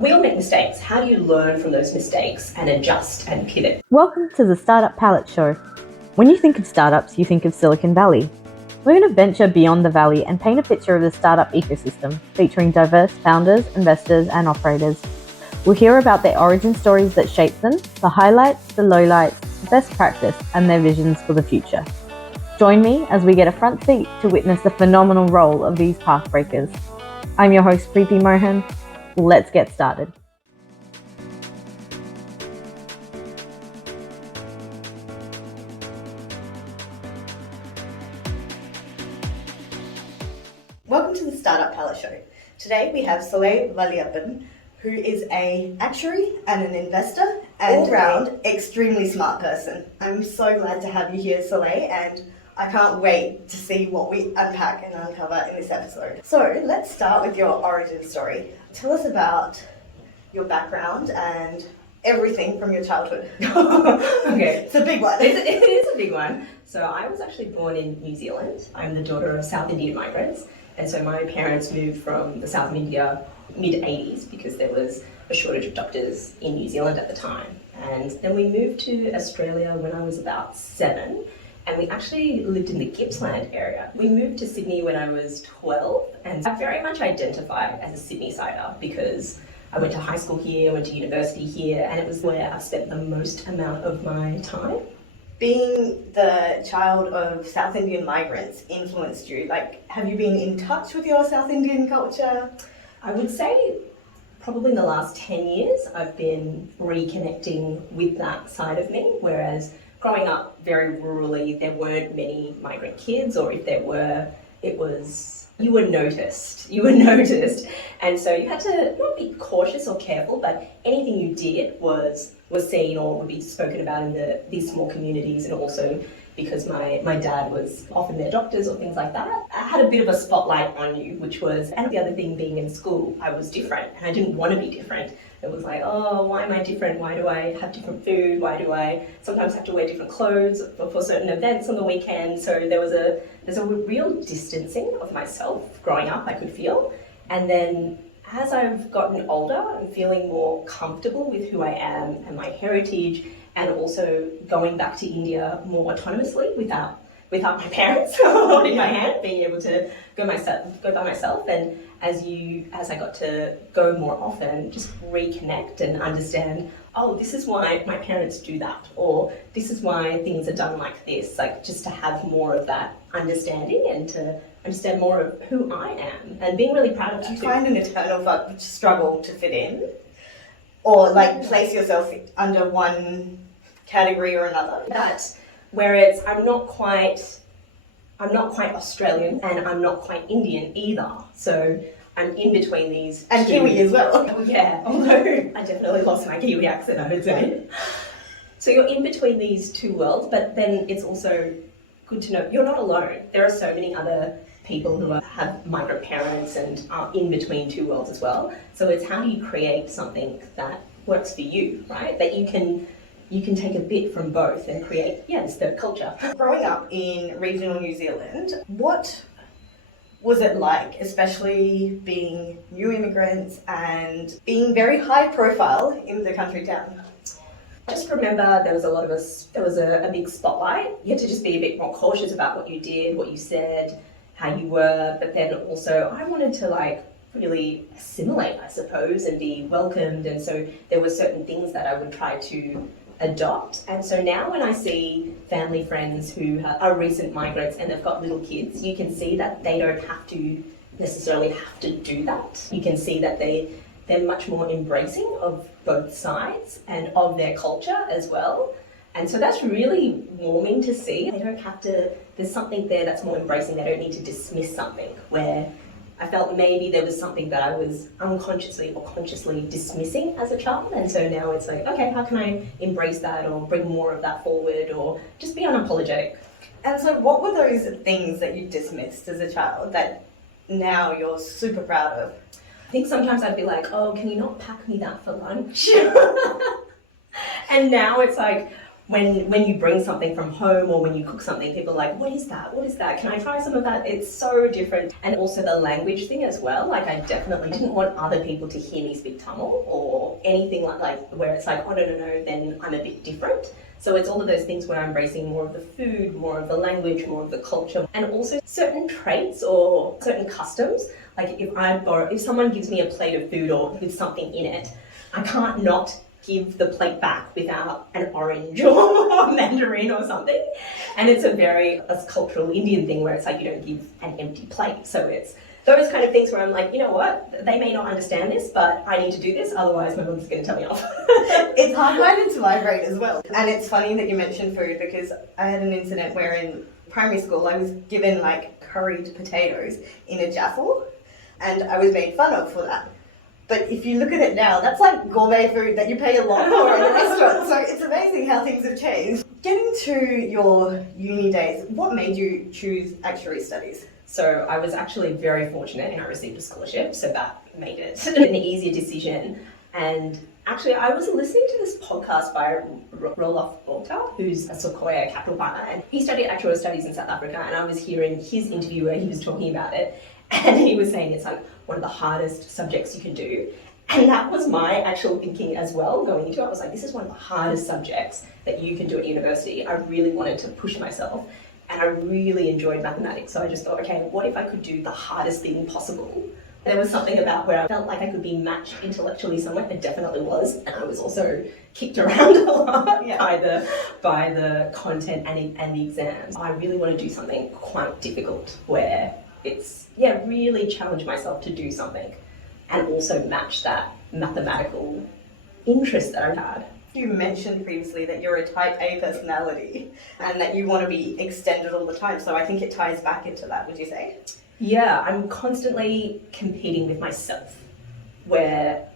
We all make mistakes. How do you learn from those mistakes and adjust and pivot? Welcome to the Startup Palette Show. When you think of startups, you think of Silicon Valley. We're going to venture beyond the valley and paint a picture of the startup ecosystem, featuring diverse founders, investors, and operators. We'll hear about their origin stories that shaped them, the highlights, the lowlights, the best practice, and their visions for the future. Join me as we get a front seat to witness the phenomenal role of these pathbreakers. I'm your host, Preethi Mohan. Let's get started. Welcome to the Startup Palette Show. Today we have Solai Valiappan, who is an actuary and an investor and all-round extremely smart person. I'm so glad to have you here, Solai, and I can't wait to see what we unpack and uncover in this episode. So let's start with your origin story. Tell us about your background and everything from your childhood. Okay. It's a big one. It is a big one. So I was actually born in New Zealand. I'm the daughter of South Indian migrants. And so my parents moved from the south of India mid-80s because there was a shortage of doctors in New Zealand at the time. And then we moved to Australia when I was about 7, and we actually lived in the Gippsland area. We moved to Sydney when I was 12, and I very much identify as a Sydney-sider because I went to high school here, went to university here, and it was where I spent the most amount of my time. Being the child of South Indian migrants influenced you? Like, have you been in touch with your South Indian culture? I would say probably in the last 10 years I've been reconnecting with that side of me, whereas growing up very rurally there weren't many migrant kids, or if there were, it was you were noticed, and so you had to not be cautious or careful, but anything you did was seen or would be spoken about in these small communities. And also because my dad was often their doctors or things like that, I had a bit of a spotlight on you, which was, and the other thing being in school, I was different and I didn't want to be different. It was like, oh, why am I different? Why do I have different food? Why do I sometimes have to wear different clothes for certain events on the weekend? So there's a real distancing of myself growing up, I could feel. And then as I've gotten older, I'm feeling more comfortable with who I am and my heritage, and also going back to India more autonomously without my parents holding my hand, being able to go by myself. And as I got to go more often, just reconnect and understand, oh, this is why my parents do that, or this is why things are done like this, like just to have more of that understanding and to understand more of who I am, and being really proud of that. Do you find an eternal struggle to fit in, or like place yourself under one category or another? That where it's I'm not quite Australian and I'm not quite Indian either. So I'm in between these and two. Kiwi as well. Yeah, although I definitely lost my Kiwi accent, I would say. So you're in between these two worlds, but then it's also good to know you're not alone. There are so many other people who have migrant parents and are in between two worlds as well. So it's how do you create something that works for you, right? That you can take a bit from both and create, this third culture. Growing up in regional New Zealand, what was it like, especially being new immigrants and being very high profile in the country town? I just remember there was a big spotlight. You had to just be a bit more cautious about what you did, what you said, how you were, but then also I wanted to really assimilate, I suppose, and be welcomed, and so there were certain things that I would try to adopt. And so now when I see family friends who are recent migrants and they've got little kids, you can see that they don't necessarily have to do that. You can see that they're much more embracing of both sides and of their culture as well. And so that's really warming to see. They don't have to, there's something there that's more embracing. They don't need to dismiss something, where I felt maybe there was something that I was unconsciously or consciously dismissing as a child. And so now it's like, okay, how can I embrace that or bring more of that forward or just be unapologetic? And so what were those things that you dismissed as a child that now you're super proud of? I think sometimes I'd be like, oh, can you not pack me that for lunch? And now it's like, when you bring something from home or when you cook something, people are like, what is that? What is that? Can I try some of that? It's so different. And also the language thing as well. Like I definitely didn't want other people to hear me speak Tamil or anything like where it's like, oh no, then I'm a bit different. So it's all of those things where I'm embracing more of the food, more of the language, more of the culture, and also certain traits or certain customs. Like if someone gives me a plate of food or with something in it, I can't not give the plate back without an orange or mandarin or something. And it's a cultural Indian thing where it's like you don't give an empty plate. So it's those kind of things where I'm like, you know what, they may not understand this, but I need to do this, otherwise my mum's going to tell me off. It's hardwired into my brain as well. And it's funny that you mentioned food because I had an incident where in primary school I was given like curried potatoes in a jaffle and I was made fun of for that. But if you look at it now, that's like gourmet food that you pay a lot for in a restaurant. So it's amazing how things have changed. Getting to your uni days, what made you choose Actuary Studies? So I was actually very fortunate and I received a scholarship, so that made it an easier decision. And actually I was listening to this podcast by Roloff Walter, who's a Sequoia capital partner, and he studied Actuary Studies in South Africa, and I was hearing his interview where he was talking about it, and he was saying it's like one of the hardest subjects you can do. And that was my actual thinking as well going into it. I was like, this is one of the hardest subjects that you can do at university. I really wanted to push myself and I really enjoyed mathematics. So I just thought, okay, what if I could do the hardest thing possible? There was something about where I felt like I could be matched intellectually somewhere. It definitely was. And I was also kicked around a lot by the content and the exams. I really want to do something quite difficult where it's, really challenge myself to do something and also match that mathematical interest that I had. You mentioned previously that you're a type A personality and that you want to be extended all the time. So I think it ties back into that, would you say? Yeah, I'm constantly competing with myself. Where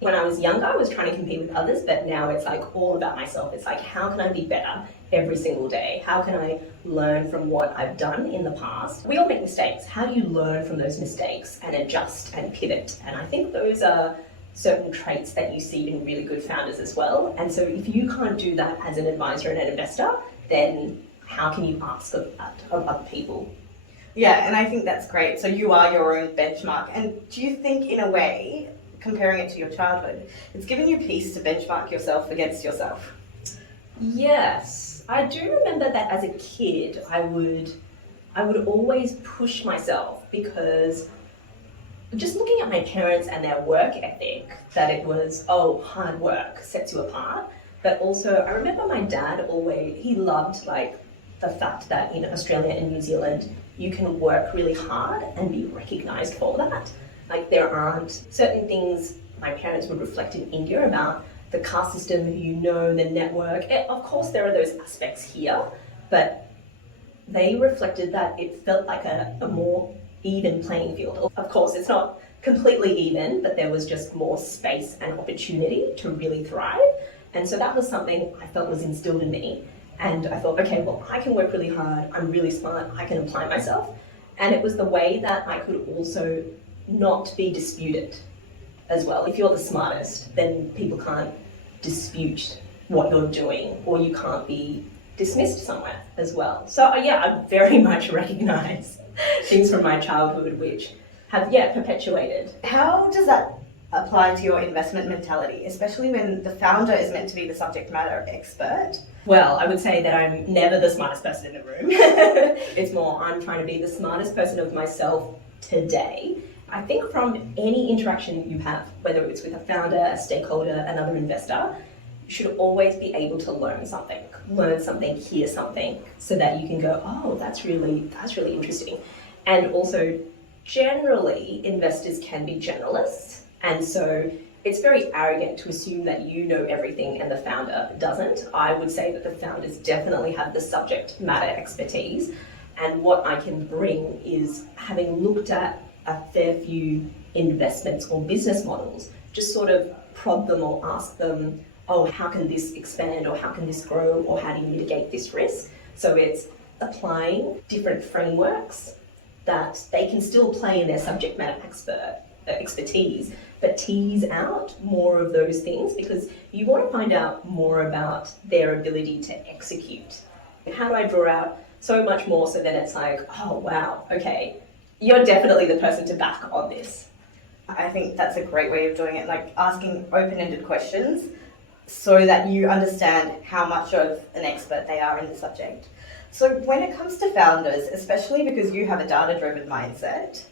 when I was younger, I was trying to compete with others, but now it's like all about myself. It's like, how can I be better every single day? How can I learn from what I've done in the past? We all make mistakes. How do you learn from those mistakes and adjust and pivot? And I think those are certain traits that you see in really good founders as well. And so if you can't do that as an advisor and an investor, then how can you ask of that of other people? Yeah, and I think that's great. So you are your own benchmark. And do you think in a way, comparing it to your childhood, it's given you peace to benchmark yourself against yourself? Yes, I do remember that as a kid, I would always push myself because just looking at my parents and their work ethic, that it was, hard work sets you apart. But also, I remember my dad he loved like the fact that in Australia and New Zealand, you can work really hard and be recognised for that. Like there aren't certain things my parents would reflect in India about the caste system, the network. Of course, there are those aspects here, but they reflected that it felt like a more even playing field. Of course, it's not completely even, but there was just more space and opportunity to really thrive. And so that was something I felt was instilled in me. And I thought, okay, well, I can work really hard. I'm really smart. I can apply myself. And it was the way that I could also not be disputed as well. If you're the smartest, then people can't dispute what you're doing, or you can't be dismissed somewhere as well. So I very much recognize things from my childhood which have perpetuated. How does that apply to your investment mentality, especially when the founder is meant to be the subject matter expert? Well, I would say that I'm never the smartest person in the room. It's more I'm trying to be the smartest person of myself today. I think from any interaction you have, whether it's with a founder, a stakeholder, another investor, you should always be able to learn something, hear something, so that you can go, oh, that's really interesting. And also, generally, investors can be generalists, and so it's very arrogant to assume that you know everything and the founder doesn't. I would say that the founders definitely have the subject matter expertise, and what I can bring is having looked at a fair few investments or business models, just sort of prod them or ask them, oh, how can this expand, or how can this grow, or how do you mitigate this risk? So it's applying different frameworks that they can still play in their subject matter expertise, but tease out more of those things because you want to find out more about their ability to execute. How do I draw out so much more so then it's like, oh wow, okay, you're definitely the person to back on this. I think that's a great way of doing it, like asking open-ended questions so that you understand how much of an expert they are in the subject. So when it comes to founders, especially because you have a data-driven mindset,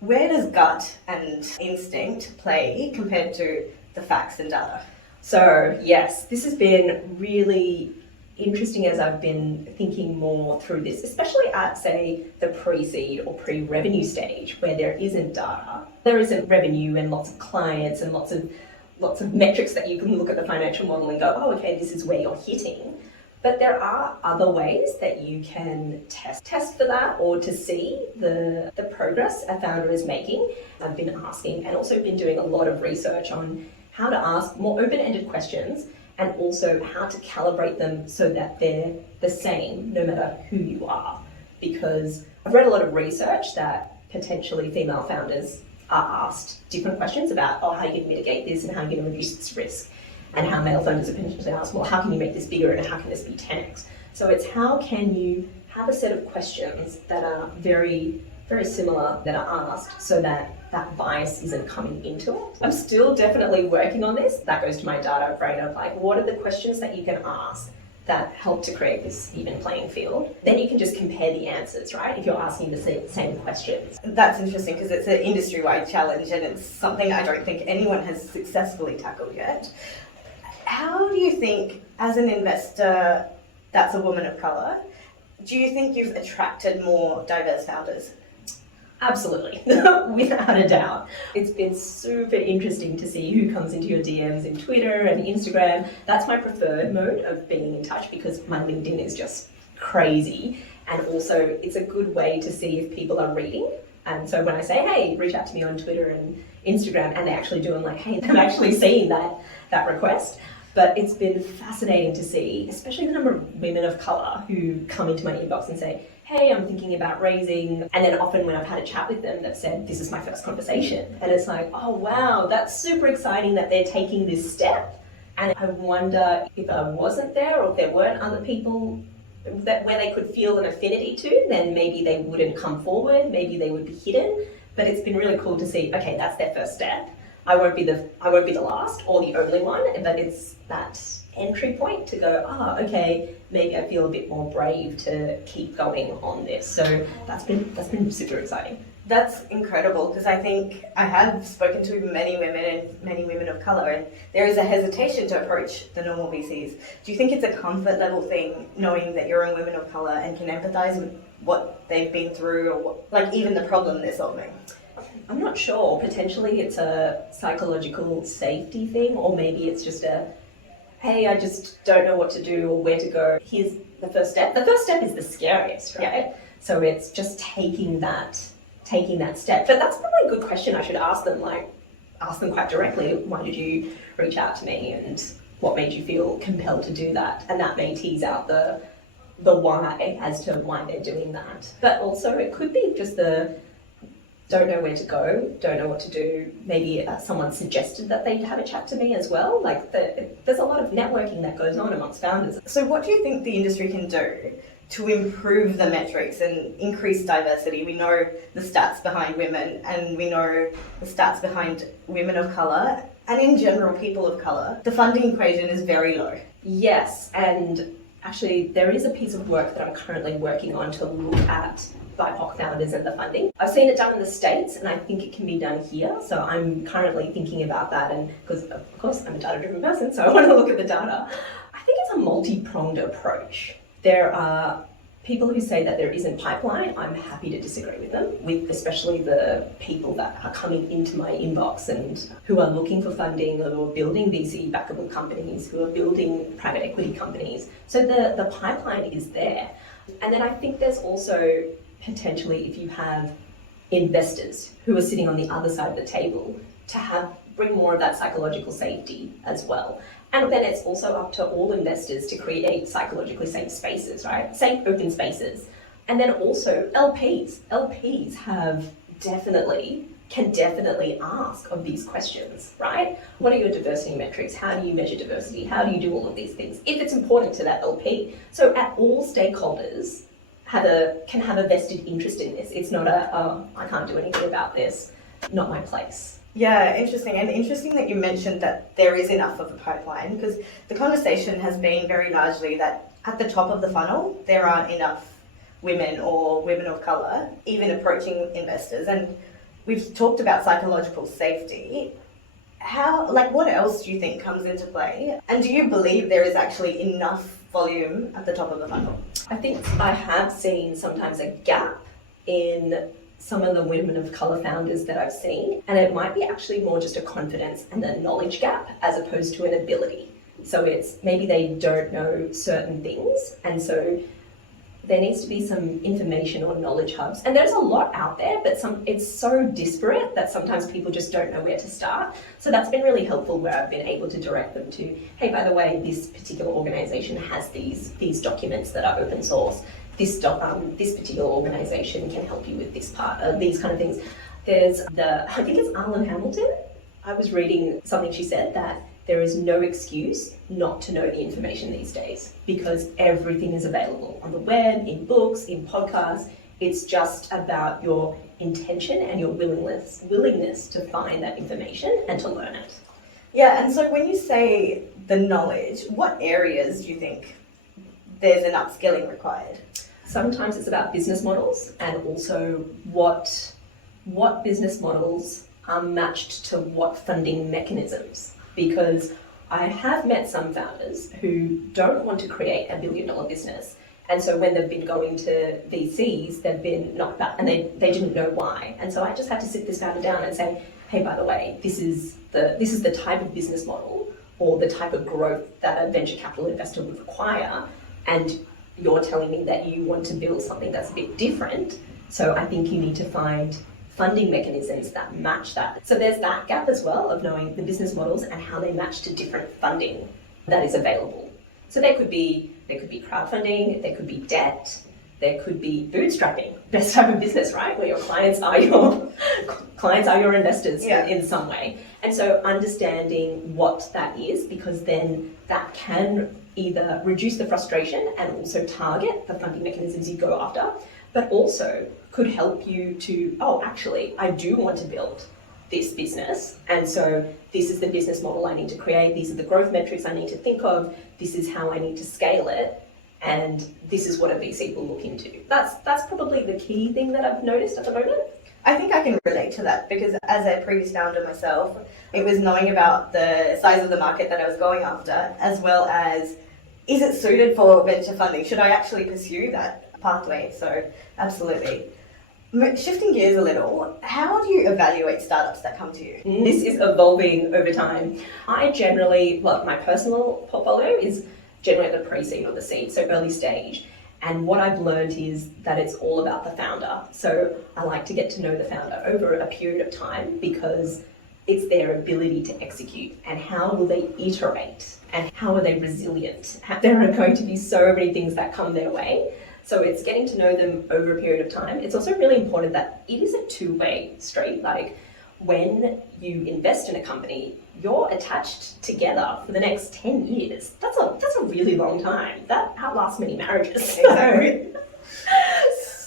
where does gut and instinct play compared to the facts and data? So yes, this has been really interesting as I've been thinking more through this, especially at, say, the pre-seed or pre-revenue stage where there isn't data. There isn't revenue and lots of clients and lots of metrics that you can look at the financial model and go, oh, okay, this is where you're hitting. But there are other ways that you can test for that or to see the progress a founder is making. I've been asking and also been doing a lot of research on how to ask more open-ended questions and also how to calibrate them so that they're the same no matter who you are. Because I've read a lot of research that potentially female founders are asked different questions about, oh, how you can mitigate this and how you're going to reduce this risk. And how male founders are potentially asked, well, how can you make this bigger and how can this be 10x? So it's how can you have a set of questions that are very, very similar that are asked so that that bias isn't coming into it. I'm still definitely working on this. That goes to my data brain of like, what are the questions that you can ask that help to create this even playing field? Then you can just compare the answers, right? If you're asking the same questions. That's interesting because it's an industry-wide challenge and it's something I don't think anyone has successfully tackled yet. How do you think, as an investor that's a woman of colour, do you think you've attracted more diverse founders? Absolutely, without a doubt. It's been super interesting to see who comes into your DMs in Twitter and Instagram. That's my preferred mode of being in touch because my LinkedIn is just crazy. And also it's a good way to see if people are reading. And so when I say, hey, reach out to me on Twitter and Instagram, and they're actually doing like, hey, I'm actually seeing that request. But it's been fascinating to see, especially the number of women of colour who come into my inbox and say, hey, I'm thinking about raising. And then often when I've had a chat with them, they've said, this is my first conversation. And it's like, oh, wow, that's super exciting that they're taking this step. And I wonder if I wasn't there or if there weren't other people where they could feel an affinity to, then maybe they wouldn't come forward, maybe they would be hidden. But it's been really cool to see, okay, that's their first step. I won't be the last or the only one, but it's that entry point to go, okay, maybe I feel a bit more brave to keep going on this. So that's been super exciting. That's incredible because I think I have spoken to many women and many women of colour, and there is a hesitation to approach the normal VCs. Do you think it's a comfort level thing knowing that you're a woman of colour and can empathise with what they've been through or like even the problem they're solving? I'm not sure. Potentially it's a psychological safety thing, or maybe it's just hey, I just don't know what to do or where to go. Here's the first step. The first step is the scariest, right? Yeah. So it's just taking that step. But that's probably a good question I should ask them quite directly. Why did you reach out to me and what made you feel compelled to do that? And that may tease out the why as to why they're doing that. But also it could be just the don't know where to go, don't know what to do. Maybe someone suggested that they'd have a chat to me as well. Like there's a lot of networking that goes on amongst founders. So what do you think the industry can do to improve the metrics and increase diversity? We know the stats behind women and we know the stats behind women of colour and in general people of colour. The funding equation is very low. Yes, and actually there is a piece of work that I'm currently working on to look at BIPOC founders and the funding. I've seen it done in the States and I think it can be done here. So I'm currently thinking about that, and because of course I'm a data-driven person, so I want to look at the data. I think it's a multi-pronged approach. There are people who say that there isn't pipeline. I'm happy to disagree with them, with especially the people that are coming into my inbox and who are looking for funding or building VC backable companies, who are building private equity companies. So the pipeline is there. And then I think there's also potentially, if you have investors who are sitting on the other side of the table, to bring more of that psychological safety as well. And then it's also up to all investors to create psychologically safe spaces, right? Safe open spaces. And then also LPs. LPs have definitely can definitely ask of these questions, right? What are your diversity metrics? How do you measure diversity? How do you do all of these things? If it's important to that LP. So at all stakeholders can have a vested interest in this. It's not I can't do anything about this, not my place. Yeah, interesting. And interesting that you mentioned that there is enough of a pipeline, because the conversation has been very largely that at the top of the funnel, there aren't enough women or women of colour even approaching investors. And we've talked about psychological safety. What else do you think comes into play? And do you believe there is actually enough volume at the top of the funnel? I think I have seen sometimes a gap in some of the women of colour founders that I've seen, and it might be actually more just a confidence and a knowledge gap as opposed to an ability. So it's maybe they don't know certain things, and so there needs to be some information or knowledge hubs. And there's a lot out there, but it's so disparate that sometimes people just don't know where to start. So that's been really helpful, where I've been able to direct them to, hey, by the way, this particular organisation has these documents that are open source. This particular organisation can help you with this part, these kind of things. There's I think it's Arlen Hamilton. I was reading something she said that there is no excuse not to know the information these days, because everything is available on the web, in books, in podcasts. It's just about your intention and your willingness to find that information and to learn it. Yeah, and so when you say the knowledge, what areas do you think there's an upskilling required? Sometimes it's about business models, and also what business models are matched to what funding mechanisms. Because I have met some founders who don't want to create $1 billion business, and so when they've been going to VCs, they've been knocked back, and they didn't know why. And so I just had to sit this founder down and say, hey, by the way, this is the type of business model or the type of growth that a venture capital investor would require, and you're telling me that you want to build something that's a bit different. So I think you need to find funding mechanisms that match that. So there's that gap as well of knowing the business models and how they match to different funding that is available. So there could be crowdfunding, there could be debt, there could be bootstrapping, best type of business, right? Where your clients are your investors in some way. And so understanding what that is, because then that can either reduce the frustration and also target the funding mechanisms you go after, but also could help you to, actually, I do want to build this business, and so this is the business model I need to create, these are the growth metrics I need to think of, this is how I need to scale it, and this is what a VC will look into. That's probably the key thing that I've noticed at the moment. I think I can relate to that, because as a previous founder myself, it was knowing about the size of the market that I was going after, as well as, is it suited for venture funding? Should I actually pursue that pathway? So absolutely. Shifting gears a little, how do you evaluate startups that come to you? This is evolving over time. My personal portfolio is generally at the pre-seed or the seed, so early stage. And what I've learned is that it's all about the founder. So I like to get to know the founder over a period of time, because it's their ability to execute, and how will they iterate, and how are they resilient. There are going to be so many things that come their way. So it's getting to know them over a period of time. It's also really important that it is a two-way street. Like, when you invest in a company, you're attached together for the next 10 years. That's a really long time. That outlasts many marriages. Exactly.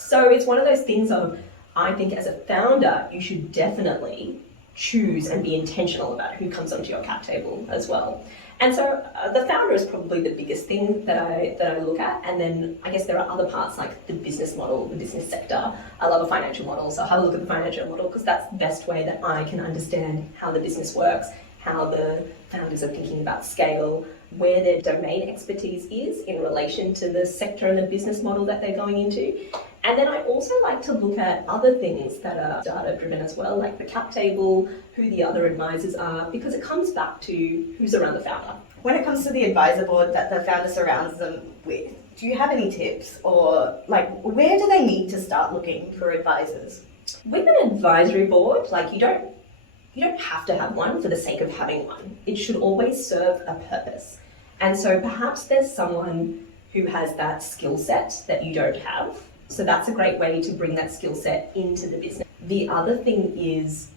So it's one of those things of, I think as a founder, you should definitely choose and be intentional about who comes onto your cap table as well. And so the founder is probably the biggest thing that I look at. And then I guess there are other parts like the business model, the business sector. I love a financial model, so I have a look at the financial model, because that's the best way that I can understand how the business works, how the founders are thinking about scale, where their domain expertise is in relation to the sector and the business model that they're going into. And then I also like to look at other things that are data driven as well, like the cap table, who the other advisors are, because it comes back to who's around the founder. When it comes to the advisor board that the founder surrounds them with, do you have any tips, or where do they need to start looking for advisors? With an advisory board, you don't have to have one for the sake of having one. It should always serve a purpose. And so perhaps there's someone who has that skill set that you don't have. So that's a great way to bring that skill set into the business. The other thing is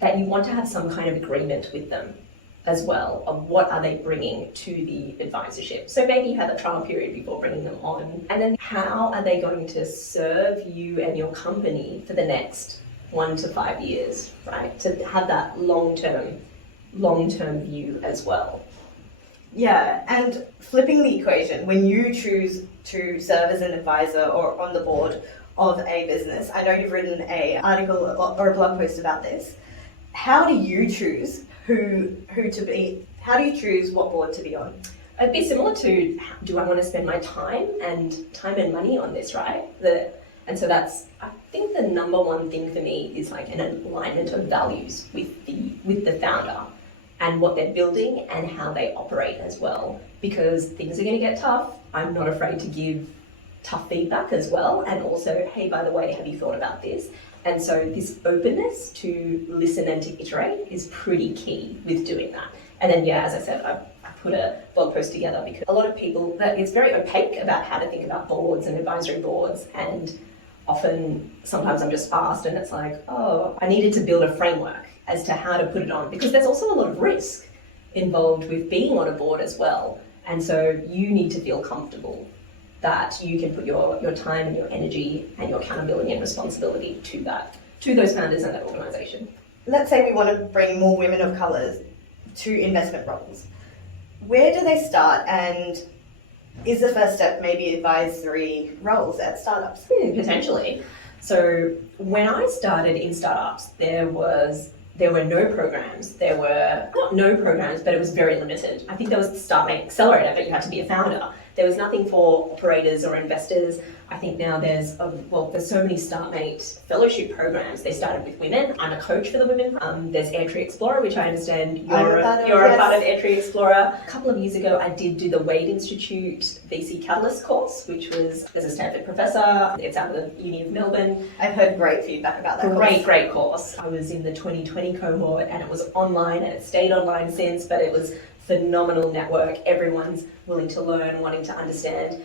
that you want to have some kind of agreement with them as well of what are they bringing to the advisorship. So maybe you have a trial period before bringing them on, and then how are they going to serve you and your company for the next 1 to 5 years, right? To have that long-term view as well. Yeah, and flipping the equation, when you choose to serve as an advisor or on the board of a business, I know you've written an article or a blog post about this. How do you choose who to be? How do you choose what board to be on? It'd be similar to, do I want to spend my time and money on this, right? And so that's, I think the number one thing for me is like an alignment of values with the founder and what they're building and how they operate as well. Because things are going to get tough. I'm not afraid to give tough feedback as well. And also, hey, by the way, have you thought about this? And so this openness to listen and to iterate is pretty key with doing that. And then, yeah, as I said, I put a blog post together because a lot of people, that it's very opaque about how to think about boards and advisory boards. And often, sometimes I'm just asked and it's like, oh, I needed to build a framework as to how to put it on, because there's also a lot of risk involved with being on a board as well. And so you need to feel comfortable that you can put your time and your energy and your accountability and responsibility to those founders and that organisation. Let's say we want to bring more women of colour to investment roles. Where do they start, and is the first step maybe advisory roles at startups? Potentially. So when I started in startups, there were no programs. There were not no programs, but it was very limited. I think there was the Startmate Accelerator, but you had to be a founder. There was nothing for operators or investors. I think now there's so many Startmate fellowship programs. They started with women. I'm a coach for the women. There's Actuary Explorer, which I understand you're a part of Actuary Explorer. A couple of years ago, I did do the Wade Institute VC Catalyst course, which was as a Stanford professor. It's out of the Uni of Melbourne. I've heard great feedback about that course. Great course. I was in the 2020 cohort and it was online and it stayed online since, but it was phenomenal network. Everyone's willing to learn, wanting to understand.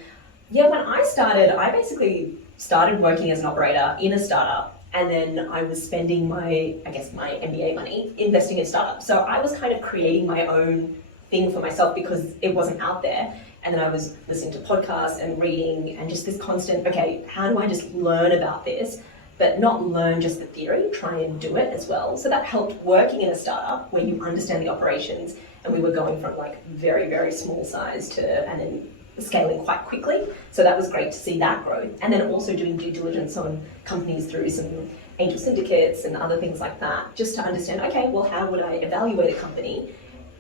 Yeah, when I started, I basically started working as an operator in a startup, and then I was spending my MBA money investing in startups. So I was kind of creating my own thing for myself because it wasn't out there. And then I was listening to podcasts and reading and just this constant, okay, how do I just learn about this, but not learn just the theory, try and do it as well. So that helped working in a startup where you understand the operations, and we were going from like very, very small size and then scaling quite quickly. So that was great to see that growth. And then also doing due diligence on companies through some angel syndicates and other things like that, just to understand, okay, well, how would I evaluate a company?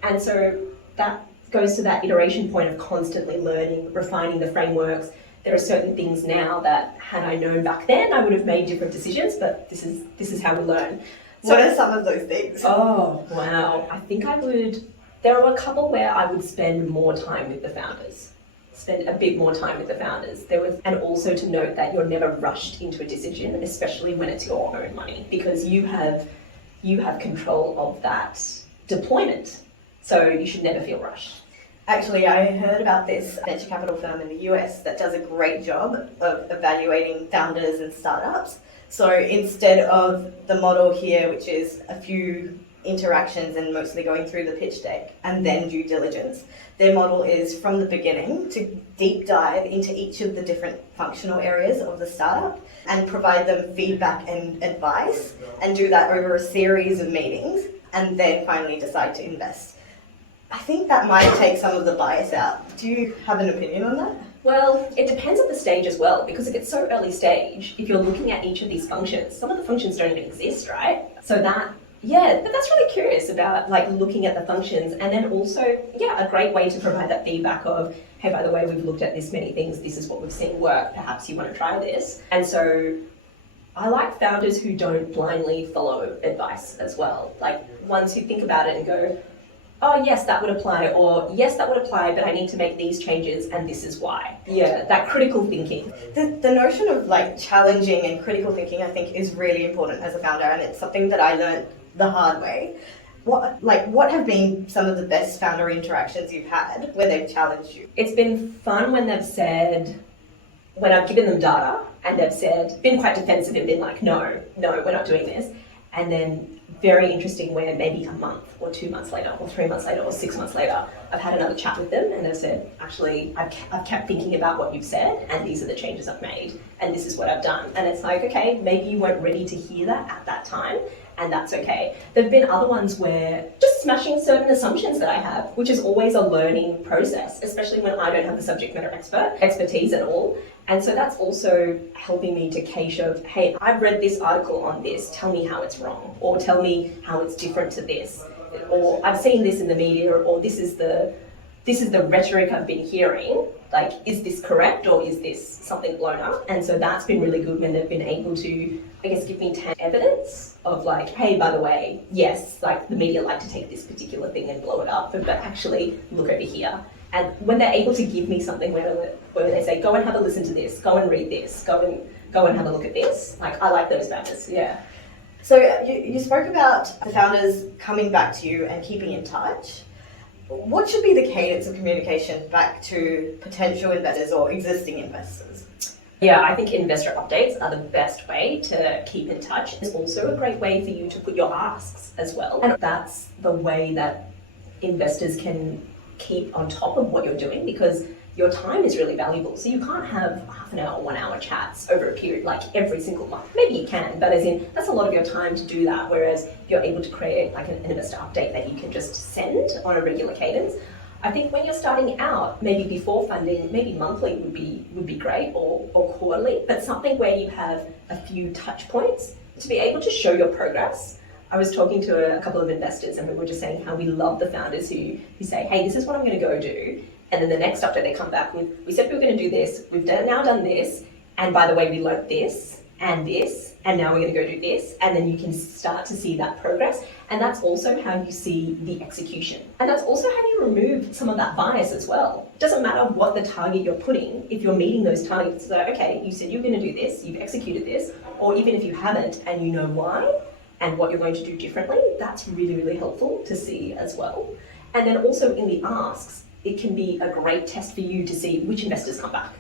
And so that goes to that iteration point of constantly learning, refining the frameworks. There are certain things now that had I known back then, I would have made different decisions, but this is how we learn. So, what are some of those things? Oh, wow. I think there were a couple where I would spend more time with the founders. Spend a bit more time with the founders. And also to note that you're never rushed into a decision, especially when it's your own money, because you have control of that deployment. So you should never feel rushed. Actually, I heard about this venture capital firm in the US that does a great job of evaluating founders and startups. So instead of the model here, which is a few interactions and mostly going through the pitch deck and then due diligence, their model is from the beginning to deep dive into each of the different functional areas of the startup and provide them feedback and advice, and do that over a series of meetings and then finally decide to invest. I think that might take some of the bias out. Do you have an opinion on that? Well, it depends on the stage as well, because if it's so early stage, if you're looking at each of these functions, some of the functions don't even exist, right? So but that's really curious about like looking at the functions, and then also, a great way to provide that feedback of, hey, by the way, we've looked at this many things, this is what we've seen work, perhaps you want to try this. And so I like founders who don't blindly follow advice as well, like ones who think about it and go, oh yes, that would apply, or yes, that would apply, but I need to make these changes and this is why. Yeah, that critical thinking. The notion of like challenging and critical thinking, I think, is really important as a founder, and it's something that I learned the hard way. What have been some of the best founder interactions you've had where they've challenged you? It's been fun when they've said, when I've given them data and they've said, been quite defensive and been like, no, we're not doing this. And then very interesting where maybe a month or 2 months later or 3 months later or 6 months later, I've had another chat with them and they've said, actually, I've kept thinking about what you've said and these are the changes I've made and this is what I've done. And it's like, okay, maybe you weren't ready to hear that at that time and that's okay. There've been other ones where just smashing certain assumptions that I have, which is always a learning process, especially when I don't have the subject matter expertise at all. And so that's also helping me to cache of, hey, I've read this article on this, tell me how it's wrong, or tell me how it's different to this, or I've seen this in the media, or this is the rhetoric I've been hearing, like, is this correct or is this something blown up? And so that's been really good when they've been able to, I guess, give me evidence of like, hey, by the way, yes, like the media like to take this particular thing and blow it up, but actually look over here. And when they're able to give me something where they say, go and have a listen to this, go and read this, go and have a look at this, like I like those founders, yeah. So you spoke about the founders coming back to you and keeping in touch. What should be the cadence of communication back to potential investors or existing investors? Yeah, I think investor updates are the best way to keep in touch. It's also a great way for you to put your asks as well. And that's the way that investors can keep on top of what you're doing because your time is really valuable. So you can't have half an hour, 1 hour chats over a period like every single month. Maybe you can, but as in that's a lot of your time to do that. Whereas you're able to create like an investor update that you can just send on a regular cadence. I think when you're starting out, maybe before funding, maybe monthly would be great or quarterly, but something where you have a few touch points to be able to show your progress. I was talking to a couple of investors and we were just saying how we love the founders who say, hey, this is what I'm going to go do. And then the next update they come back with, we said we were going to do this, we've now done this, and by the way, we learnt this, and now we're going to go do this, and then you can start to see that progress. And that's also how you see the execution. And that's also how you remove some of that bias as well. It doesn't matter what the target you're putting, if you're meeting those targets, so okay, you said you're going to do this, you've executed this, or even if you haven't and you know why, and what you're going to do differently, that's really, really helpful to see as well. And then also in the asks, it can be a great test for you to see which investors come back.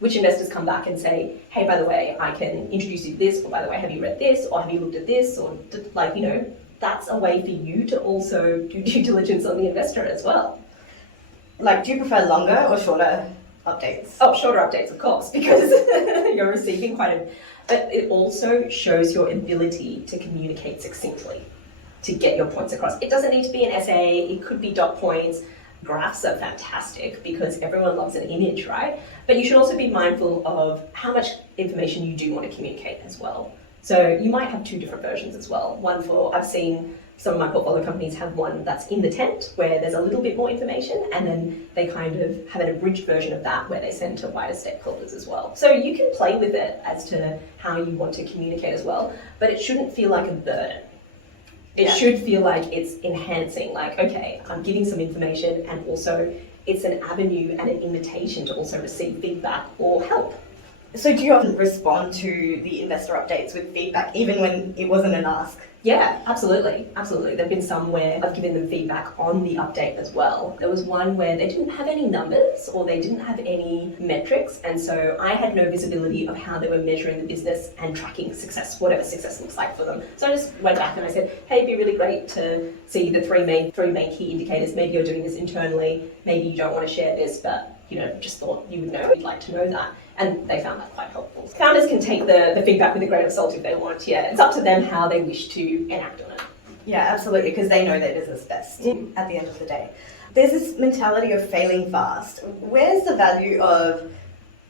Which investors come back and say, hey, by the way, I can introduce you to this, or by the way, have you read this, or have you looked at this, or like, you know, that's a way for you to also do due diligence on the investor as well. Like, do you prefer longer or shorter updates? Oh, shorter updates, of course, because you're receiving but it also shows your ability to communicate succinctly, to get your points across. It doesn't need to be an essay, it could be dot points. Graphs are fantastic because everyone loves an image, right? But you should also be mindful of how much information you do want to communicate as well. So you might have two different versions as well. One for, I've seen some of my portfolio companies have one that's in the tent where there's a little bit more information, and then they kind of have an abridged version of that where they send to wider stakeholders as well. So you can play with it as to how you want to communicate as well, but it shouldn't feel like a burden. It should feel like it's enhancing, like, okay, I'm giving some information and also it's an avenue and an invitation to also receive feedback or help. So do you often respond to the investor updates with feedback, even when it wasn't an ask? Yeah, absolutely. There have been some where I've given them feedback on the update as well. There was one where they didn't have any numbers or they didn't have any metrics, and so I had no visibility of how they were measuring the business and tracking success, whatever success looks like for them. So I just went back and I said, hey, it'd be really great to see the three main key indicators. Maybe you're doing this internally, maybe you don't want to share this, but just thought you would know, you'd like to know that. And they found that quite helpful. Founders can take the feedback with a grain of salt if they want. Yeah, it's up to them how they wish to enact on it. Yeah, absolutely, because they know their business best at the end of the day. There's this mentality of failing fast. Where's the value of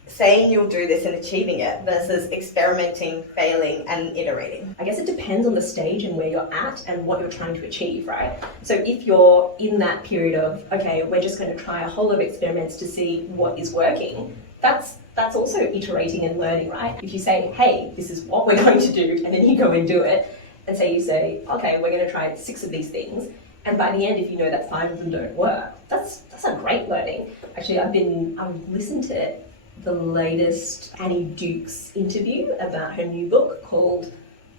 saying you'll do this and achieving it versus experimenting, failing, and iterating? I guess it depends on the stage and where you're at and what you're trying to achieve, right? So if you're in that period of, okay, we're just going to try a whole lot of experiments to see what is working, that's also iterating and learning, right? If you say, hey, this is what we're going to do, and then you go and do it, and you say, okay, we're going to try 6 of these things, and by the end, if you know that 5 of them don't work, that's a great learning. Actually, I've listened to the latest Annie Duke's interview about her new book called,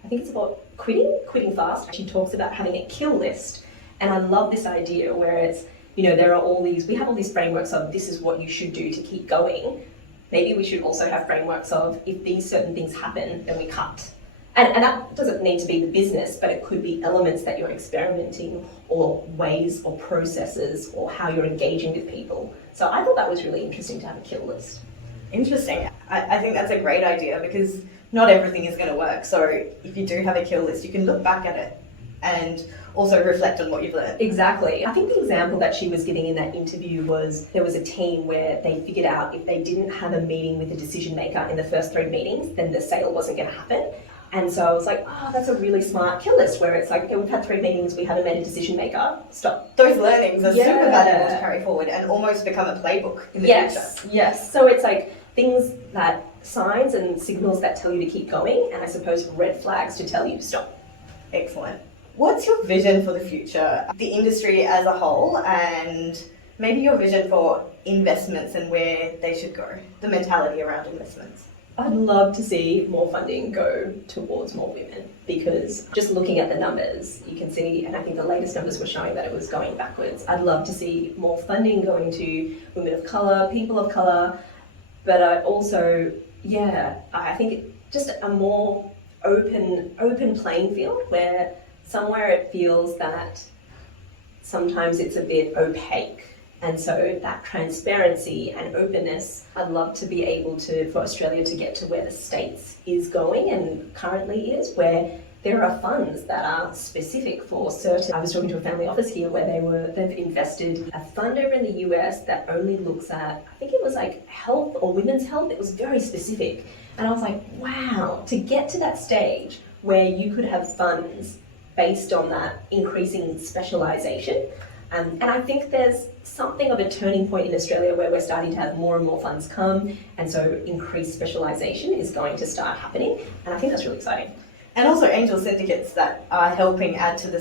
I think it's about quitting fast. She talks about having a kill list, and I love this idea where it's, we have all these frameworks of this is what you should do to keep going, maybe we should also have frameworks of if these certain things happen, then we cut. And that doesn't need to be the business, but it could be elements that you're experimenting or ways or processes or how you're engaging with people. So I thought that was really interesting to have a kill list. Interesting. I think that's a great idea because not everything is going to work. So if you do have a kill list, you can look back at it and also reflect on what you've learned. Exactly. I think the example that she was giving in that interview was there was a team where they figured out if they didn't have a meeting with a decision maker in the first 3 meetings, then the sale wasn't going to happen. And so I was like, oh, that's a really smart kill list where it's like, okay, we've had 3 meetings, we haven't made a decision maker, stop. Those learnings are Yeah. super valuable to carry forward and almost become a playbook in the future. Yes. So it's like things that signs and signals that tell you to keep going, and I suppose red flags to tell you stop. Excellent. What's your vision for the future, the industry as a whole, and maybe your vision for investments and where they should go, the mentality around investments? I'd love to see more funding go towards more women because just looking at the numbers, you can see, and I think the latest numbers were showing that it was going backwards. I'd love to see more funding going to women of colour, people of colour, but I also, I think just a more open playing field where somewhere it feels that sometimes it's a bit opaque. And so that transparency and openness, I'd love to be able for Australia to get to where the States is going and currently is, where there are funds that are specific for certain. I was talking to a family office here where they've invested a fund over in the US that only looks at, I think it was like health or women's health. It was very specific. And I was like, wow, to get to that stage where you could have funds based on that increasing specialisation. And I think there's something of a turning point in Australia where we're starting to have more and more funds come, and so increased specialisation is going to start happening, and I think that's really exciting. And also angel syndicates that are helping add to the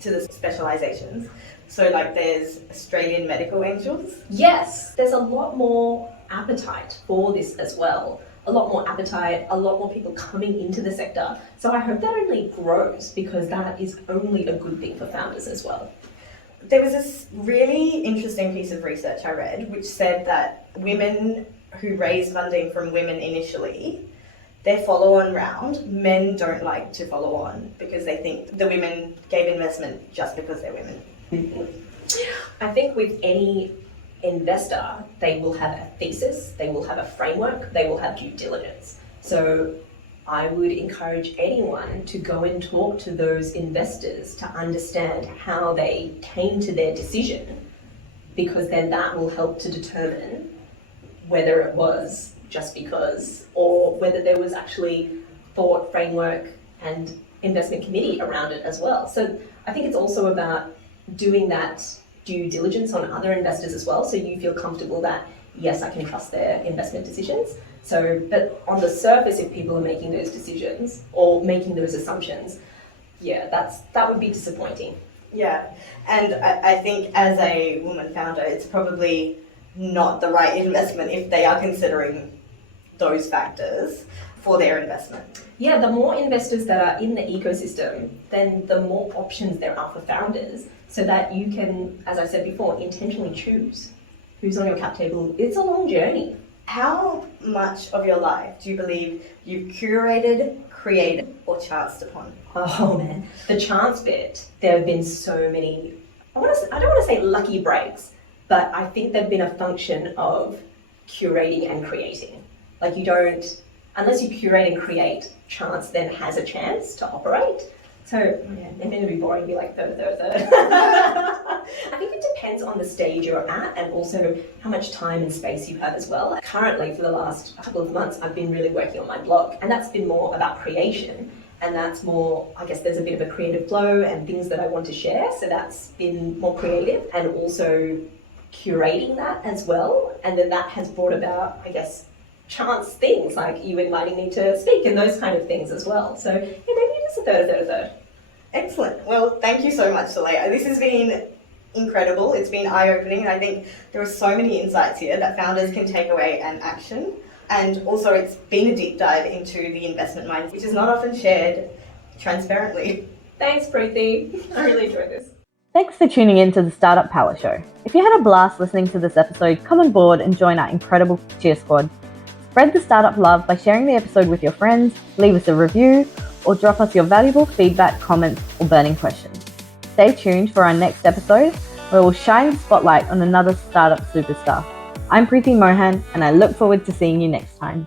specialisations. So like there's Australian medical angels. Yes, there's a lot more appetite for this as well. A lot more appetite, a lot more people coming into the sector. So I hope that only grows because that is only a good thing for founders as well. There was this really interesting piece of research I read which said that women who raise funding from women initially, their follow-on round, men don't like to follow on because they think the women gave investment just because they're women. I think with any investor, they will have a thesis, they will have a framework, they will have due diligence. So I would encourage anyone to go and talk to those investors to understand how they came to their decision, because then that will help to determine whether it was just because or whether there was actually thought, framework and investment committee around it as well. So I think it's also about doing that due diligence on other investors as well, so you feel comfortable that yes, I can trust their investment decisions. So, but on the surface, if people are making those decisions or making those assumptions, that would be disappointing. Yeah, and I think as a woman founder, it's probably not the right investment if they are considering those factors for their investment. Yeah, the more investors that are in the ecosystem, then the more options there are for founders, so that you can, as I said before, intentionally choose who's on your cap table. It's a long journey. How much of your life do you believe you've curated, created, or chanced upon? Oh man, the chance bit, there have been so many, I don't want to say lucky breaks, but I think they've been a function of curating and creating. Like unless you curate and create, chance then has a chance to operate. So, and then it'd be boring to be like third. I think it depends on the stage you're at and also how much time and space you have as well. Currently, for the last couple of months, I've been really working on my blog, and that's been more about creation. And that's more, I guess there's a bit of a creative flow and things that I want to share. So that's been more creative and also curating that as well. And then that has brought about, I guess, chance things like you inviting me to speak and those kind of things as well. So yeah, maybe it is a third. Excellent. Well, thank you so much, Solai. This has been incredible. It's been eye-opening, and I think there are so many insights here that founders can take away and action. And also it's been a deep dive into the investment mind, which is not often shared transparently. Thanks, Preethi. I really enjoyed this. Thanks for tuning in to the Startup Palette Show. If you had a blast listening to this episode, come on board and join our incredible cheer squad. Spread the startup love by sharing the episode with your friends, leave us a review, or drop us your valuable feedback, comments, or burning questions. Stay tuned for our next episode, where we'll shine the spotlight on another startup superstar. I'm Preethi Mohan, and I look forward to seeing you next time.